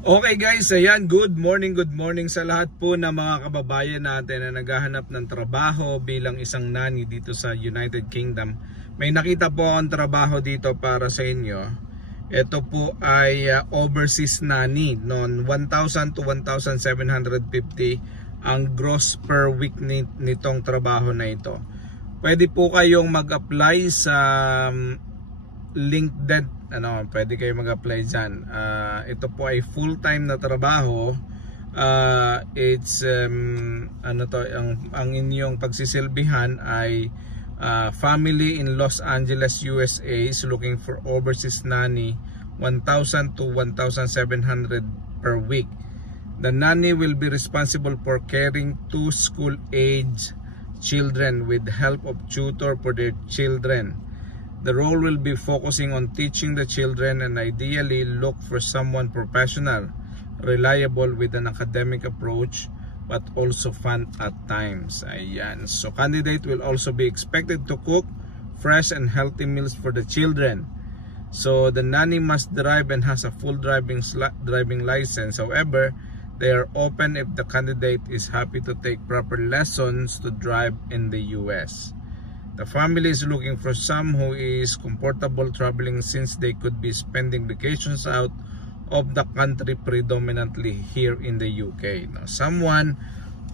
Okay guys, ayan, good morning sa lahat po ng mga kababayan natin na naghahanap ng trabaho bilang isang nanny dito sa United Kingdom. May nakita po akong trabaho dito para sa inyo. Ito po ay overseas nanny, non 1,000 to 1,750 ang gross per week nitong trabaho na ito. Pwede po kayong mag-apply sa LinkedIn. Pwede kayo mag-apply dyan. Ito po ay full-time na trabaho. It's ang inyong pagsisilbihan ay family in Los Angeles, USA is looking for overseas nanny, 1,000 to 1,700 per week. The nanny will be responsible for caring 2 school-age children with help of tutor for their children. The role will be focusing on teaching the children and ideally look for someone professional, reliable with an academic approach, but also fun at times. Ayan. So candidate will also be expected to cook fresh and healthy meals for the children. So the nanny must drive and has a full driving license. However, they are open if the candidate is happy to take proper lessons to drive in the US. The family is looking for some who is comfortable traveling since they could be spending vacations out of the country, predominantly here in the UK. Now, someone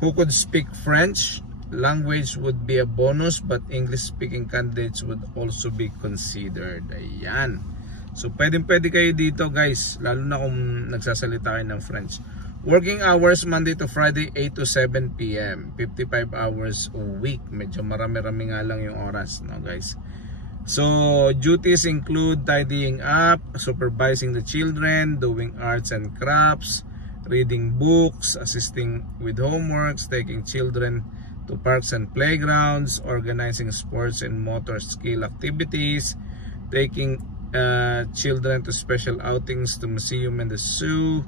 who could speak French language would be a bonus, but English-speaking candidates would also be considered. Ayan. So, pwede kayo dito guys, lalo na kung nagsasalita kayo ng French. Working hours Monday to Friday 8 to 7 p.m. 55 hours a week. Medyo marami-rami nga lang yung oras, no guys. So duties include tidying up, supervising the children, doing arts and crafts, reading books, assisting with homeworks, taking children to parks and playgrounds, organizing sports and motor skill activities, taking children to special outings to museum and the zoo,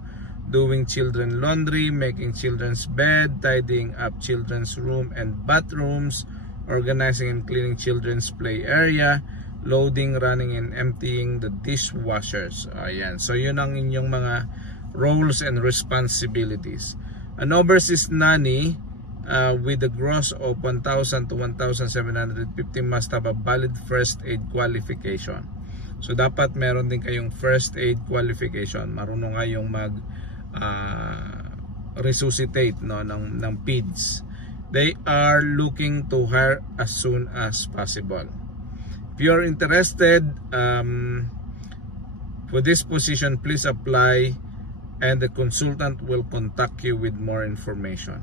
doing children laundry, making children's bed, tidying up children's room and bathrooms, organizing and cleaning children's play area, loading, running and emptying the dishwashers. Ayan. So yun ang inyong mga roles and responsibilities. An overseas nanny with a gross of 1,000 to 1,750 must have a valid first aid qualification. So dapat meron din kayong first aid qualification. Marunong kayong resuscitate ng PIDS. They are looking to hire as soon as possible. If you are interested for this position, please apply and the consultant will contact you with more information.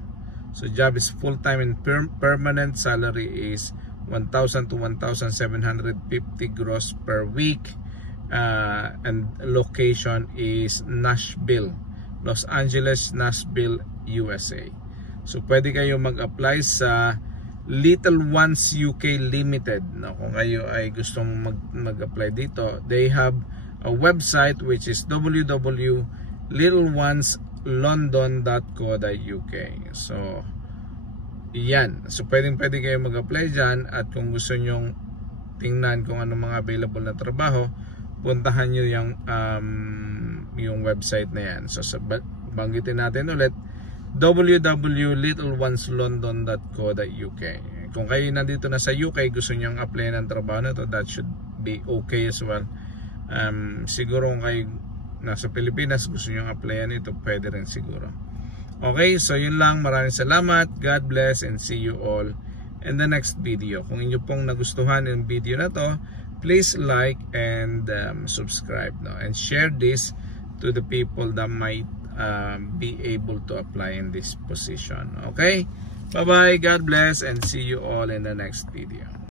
So job is full-time and permanent. Salary is 1,000 to 1,750 gross per week, and location is Nashville, Los Angeles, Nashville, USA. So pwede kayo mag-apply sa Little Ones UK Limited. No, kung kayo ay gustong mag-apply dito, they have a website which is www.littlelonslondon.co.uk. So yan. So pwede kayo mag-apply dyan, at kung gusto nyong tingnan kung ano mga available na trabaho, puntahan nyo yung website na yan. So banggitin natin ulit, www.littlelonslondon.co.uk. Kung kayo nandito na sa UK, gusto nyong apply ng trabaho na to, that should be okay as well. Siguro kung kayo nasa Pilipinas, gusto nyong applyan ito, pwede rin siguro. Okay, so yun lang. Maraming salamat. God bless and see you all in the next video. Kung inyo pong nagustuhan yung video na to, please like and subscribe, no? And share this to the people that might be able to apply in this position. Okay, bye bye, God bless and see you all in the next video.